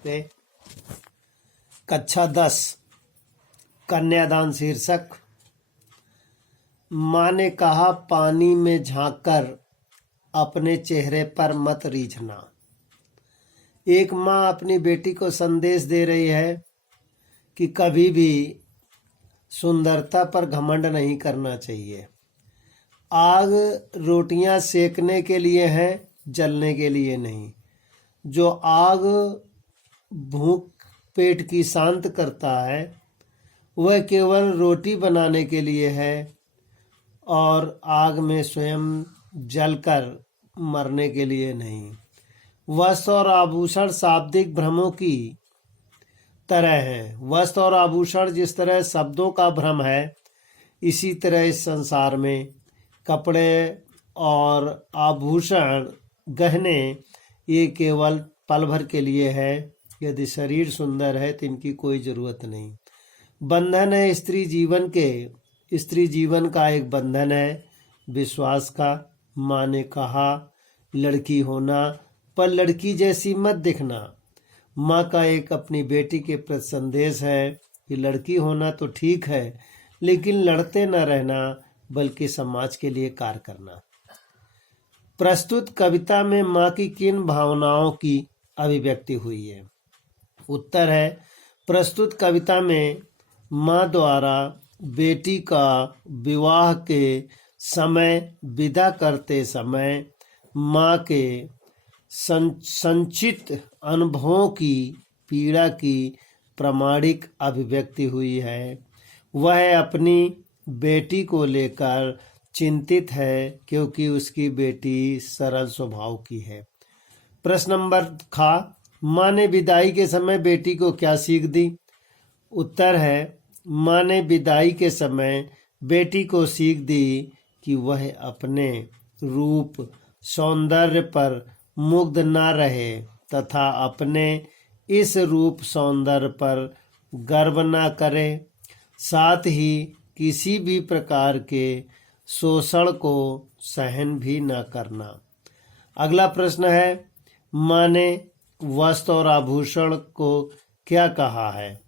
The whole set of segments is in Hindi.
नमस्ते। कक्षा 10 कन्यादान शीर्षक। माँ ने कहा, पानी में झांककर अपने चेहरे पर मत रीझना। एक माँ अपनी बेटी को संदेश दे रही है कि कभी भी सुंदरता पर घमंड नहीं करना चाहिए। आग रोटियां सेकने के लिए है, जलने के लिए नहीं। जो आग भूख पेट की शांत करता है वह केवल रोटी बनाने के लिए है और आग में स्वयं जलकर मरने के लिए नहीं। वस्त्र और आभूषण शाब्दिक भ्रमों की तरह है। वस्त्र और आभूषण जिस तरह शब्दों का भ्रम है, इसी तरह इस संसार में कपड़े और आभूषण गहने ये केवल पल भर के लिए है। यदि शरीर सुंदर है तो इनकी कोई जरूरत नहीं। बंधन है स्त्री जीवन का एक बंधन है, विश्वास का। माँ ने कहा, लड़की होना पर लड़की जैसी मत दिखना। माँ का एक अपनी बेटी के प्रति संदेश है कि लड़की होना तो ठीक है, लेकिन लड़ते न रहना, बल्कि समाज के लिए कार्य करना। प्रस्तुत कविता में माँ की किन भावनाओं की अभिव्यक्ति हुई है? उत्तर है, प्रस्तुत कविता में माँ द्वारा बेटी का विवाह के समय विदा करते समय माँ के संचित अनुभवों की पीड़ा की प्रामाणिक अभिव्यक्ति हुई है। वह अपनी बेटी को लेकर चिंतित है क्योंकि उसकी बेटी सरल स्वभाव की है। प्रश्न नंबर ख, माँ ने विदाई के समय बेटी को क्या सीख दी? उत्तर है, माँ ने विदाई के समय बेटी को सीख दी कि वह अपने रूप सौंदर्य पर मुग्ध न रहे तथा अपने इस रूप सौंदर्य पर गर्व न करे, साथ ही किसी भी प्रकार के शोषण को सहन भी न करना। अगला प्रश्न है, माँ ने वस्त्र और आभूषण को क्या कहा है?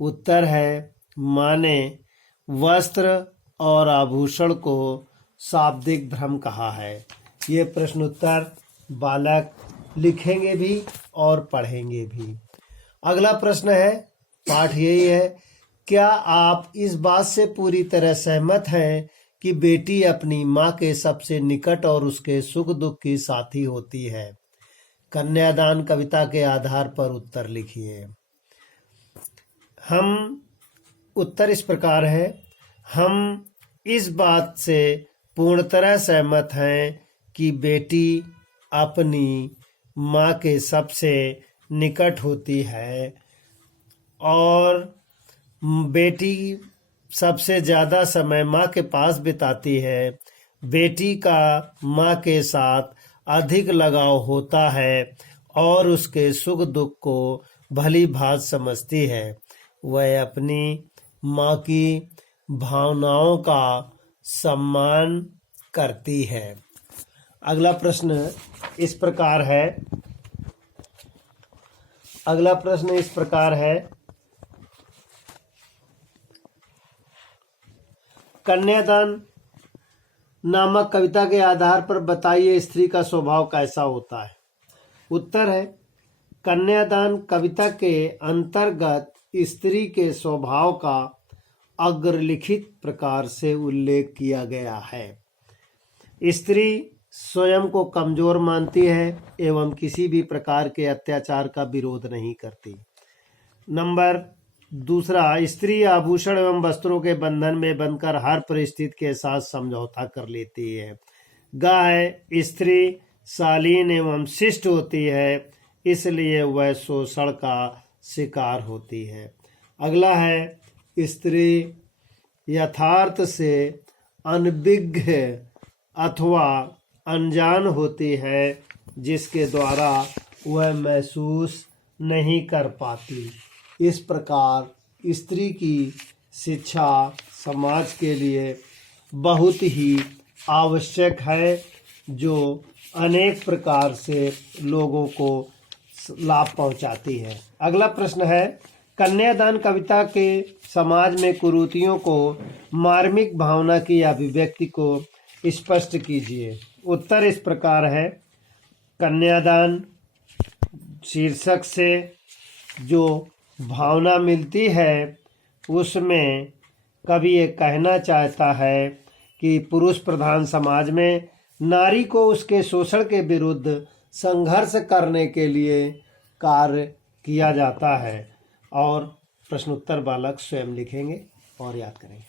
उत्तर है, माँ ने वस्त्र और आभूषण को शाब्दिक भ्रम कहा है। ये प्रश्न उत्तर बालक लिखेंगे भी और पढ़ेंगे भी। अगला प्रश्न है, पाठ यही है, क्या आप इस बात से पूरी तरह सहमत हैं कि बेटी अपनी माँ के सबसे निकट और उसके सुख दुख की साथी होती है? कन्यादान कविता के आधार पर उत्तर लिखिए। उत्तर इस प्रकार है, हम इस बात से पूर्णतः सहमत हैं कि बेटी अपनी माँ के सबसे निकट होती है और बेटी सबसे ज़्यादा समय माँ के पास बिताती है। बेटी का माँ के साथ अधिक लगाव होता है और उसके सुख दुख को भली भांति समझती है। वह अपनी माँ की भावनाओं का सम्मान करती है। अगला प्रश्न इस प्रकार है, कन्यादान नामक कविता के आधार पर बताइए स्त्री का स्वभाव कैसा होता है? उत्तर है, कन्यादान कविता के अंतर्गत स्त्री के स्वभाव का अग्रलिखित प्रकार से उल्लेख किया गया है। स्त्री स्वयं को कमजोर मानती है एवं किसी भी प्रकार के अत्याचार का विरोध नहीं करती। नंबर दूसरा, स्त्री आभूषण एवं वस्त्रों के बंधन में बंधकर हर परिस्थिति के साथ समझौता कर लेती है। गाय स्त्री शालीन एवं शिष्ट होती है, इसलिए वह शोषण का शिकार होती है। अगला है, स्त्री यथार्थ से अनभिज्ञ अथवा अनजान होती है, जिसके द्वारा वह महसूस नहीं कर पाती। इस प्रकार स्त्री की शिक्षा समाज के लिए बहुत ही आवश्यक है, जो अनेक प्रकार से लोगों को लाभ पहुंचाती है। अगला प्रश्न है, कन्यादान कविता के समाज में कुरीतियों को मार्मिक भावना की अभिव्यक्ति को स्पष्ट कीजिए। उत्तर इस प्रकार है, कन्यादान शीर्षक से जो भावना मिलती है उसमें कवि ये कहना चाहता है कि पुरुष प्रधान समाज में नारी को उसके शोषण के विरुद्ध संघर्ष करने के लिए कार्य किया जाता है। और प्रश्नोत्तर बालक स्वयं लिखेंगे और याद करेंगे।